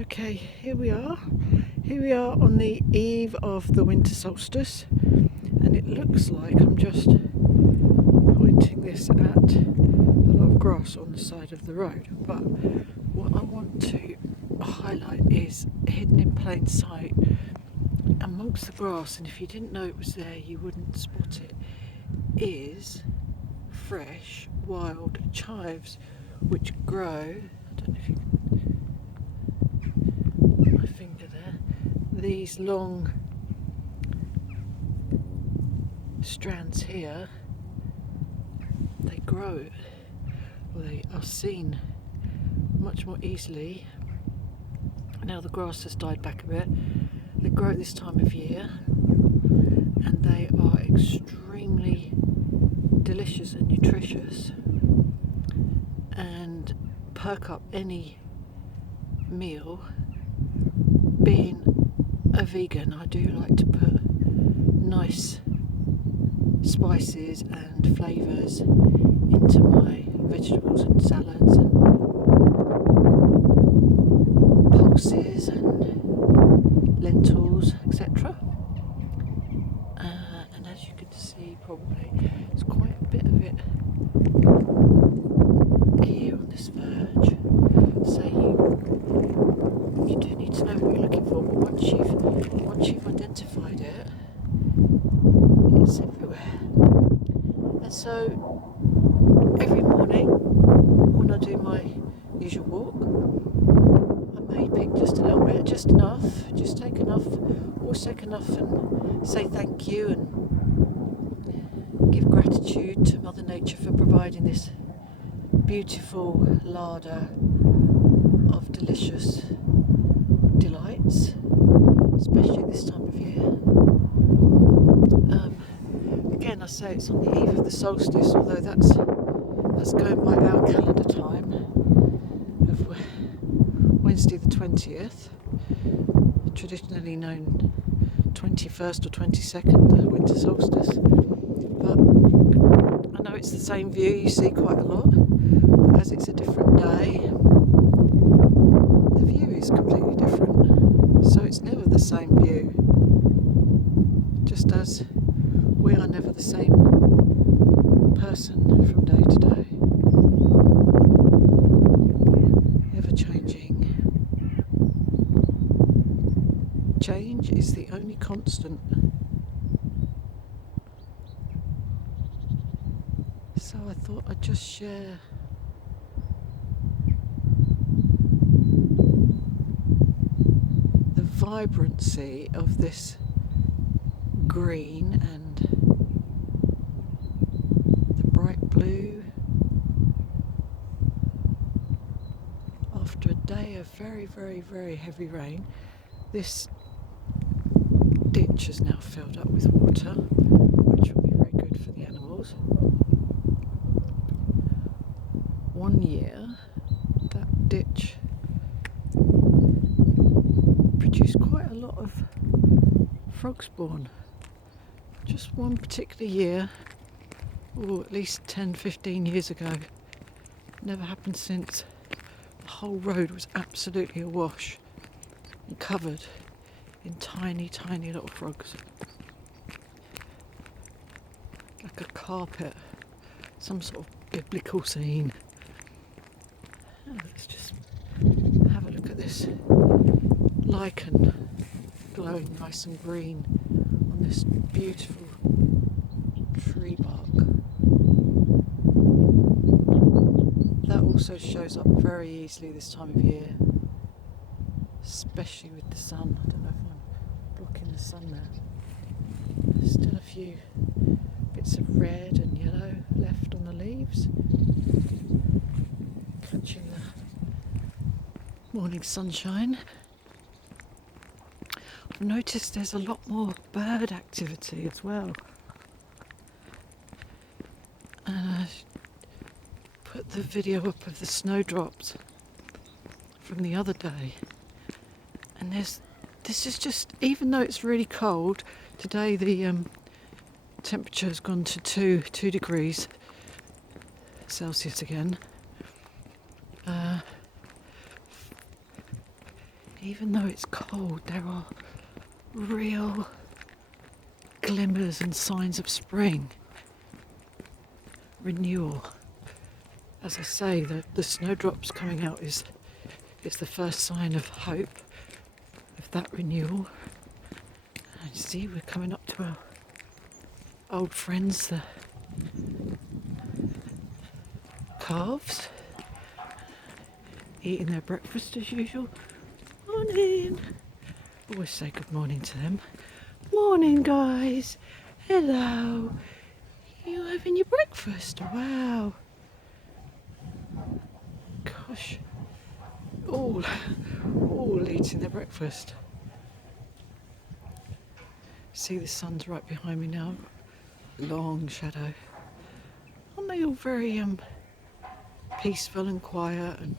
Okay, here we are. Here we are on the eve of the winter solstice, and it looks like I'm just pointing this at a lot of grass on the side of the road. But what I want to highlight is hidden in plain sight amongst the grass, and if you didn't know it was there, you wouldn't spot it, is fresh, wild chives, which grow, I don't know if you can, my finger there, these long strands here, they grow, or they are seen much more easily. Now the grass has died back a bit. They grow at this time of year, and they are extremely delicious and nutritious and perk up any meal. Being a vegan, I do like to put nice spices and flavours into my vegetables and salads and pulses and lentils, etc. And as you can see, probably there's quite a bit of it here on this verge. So you do need to know what you're looking for, but once you've identified it, it's everywhere. And so every morning when I do my usual walk, I may pick just a little bit, just enough, just take enough, always take enough, and say thank you and give gratitude to Mother Nature for providing this beautiful larder of delicious delights, especially at this time of year. Again, I say it's on the eve of the solstice, although that's going by our calendar time of Wednesday the 20th, traditionally known 21st or 22nd, the winter solstice. But I know it's the same view you see quite a lot, but as it's a different day, the view is completely different. So it's never the same view, just as we are never the same person from day to day. Ever changing. Change is the only constant. So I thought I'd just share the vibrancy of this green and the bright blue after a day of very, very, very heavy rain. This ditch is now filled up with water, which will be very good for the animals. One year that ditch produced quite a lot of frog spawn. Just one particular year, or at least 10-15 years ago. Never happened since. The whole road was absolutely awash and covered in tiny, tiny little frogs. Like a carpet, some sort of biblical scene. Oh, let's just have a look at this lichen glowing nice and green on this beautiful tree bark. That also shows up very easily this time of year, especially with the sun. I don't know if I'm blocking the sun there. There's still a few bits of red and yellow left on the leaves, catching the morning sunshine. I've noticed there's a lot more bird activity as well. And I put the video up of the snowdrops from the other day, and this is just, even though it's really cold today, the temperature has gone to 2 degrees Celsius again. Even though it's cold, there are real glimmers and signs of spring. Renewal. As I say, the snowdrops coming out is the first sign of hope of that renewal. And see, we're coming up to our old friends, the calves, eating their breakfast as usual. Morning! Always say good morning to them. Morning, guys! Hello! You having your breakfast? Wow! Gosh, all eating their breakfast. See, the sun's right behind me now. Long shadow. Aren't they all very peaceful and quiet and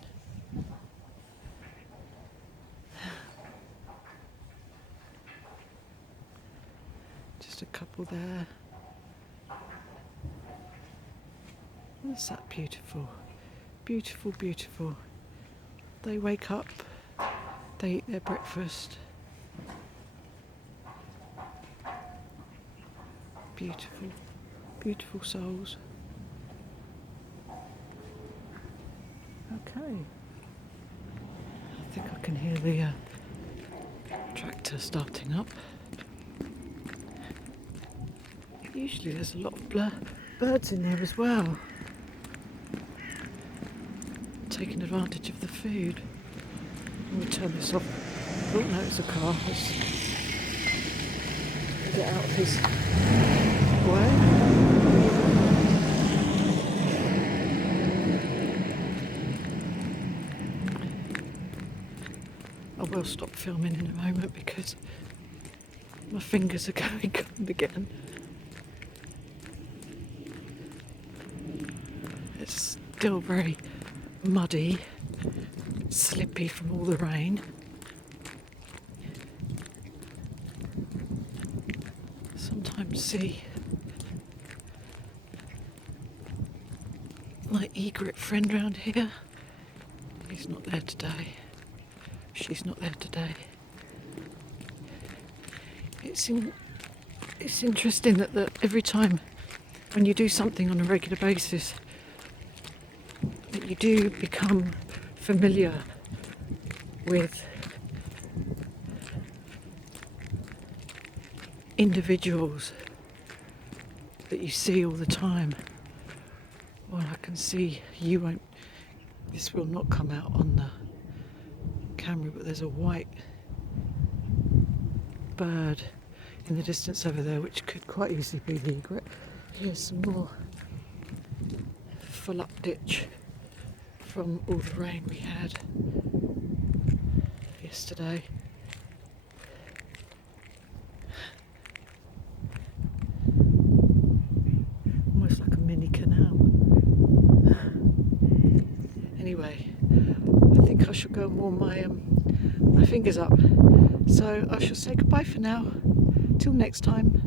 just a couple there. Isn't that beautiful? Beautiful, beautiful. They wake up, they eat their breakfast. Beautiful, beautiful souls. Okay. I think I can hear the tractor starting up. Usually there's a lot of birds in there as well, taking advantage of the food. Let me turn this off. Oh no, it's a car. Let's get out of his way. I will stop filming in a moment because my fingers are going cold again. It's still very muddy, slippy from all the rain. Sometimes see my egret friend round here. He's not there today. She's not there today. It's interesting that every time when you do something on a regular basis, that you do become familiar with individuals that you see all the time. Well, I can see this will not come out on the camera, but there's a white bird in the distance over there, which could quite easily be the egret. Here's some more full up ditch from all the rain we had yesterday. Almost like a mini canal. Anyway, I think I shall go and warm my fingers up. So I shall say goodbye for now. Till next time.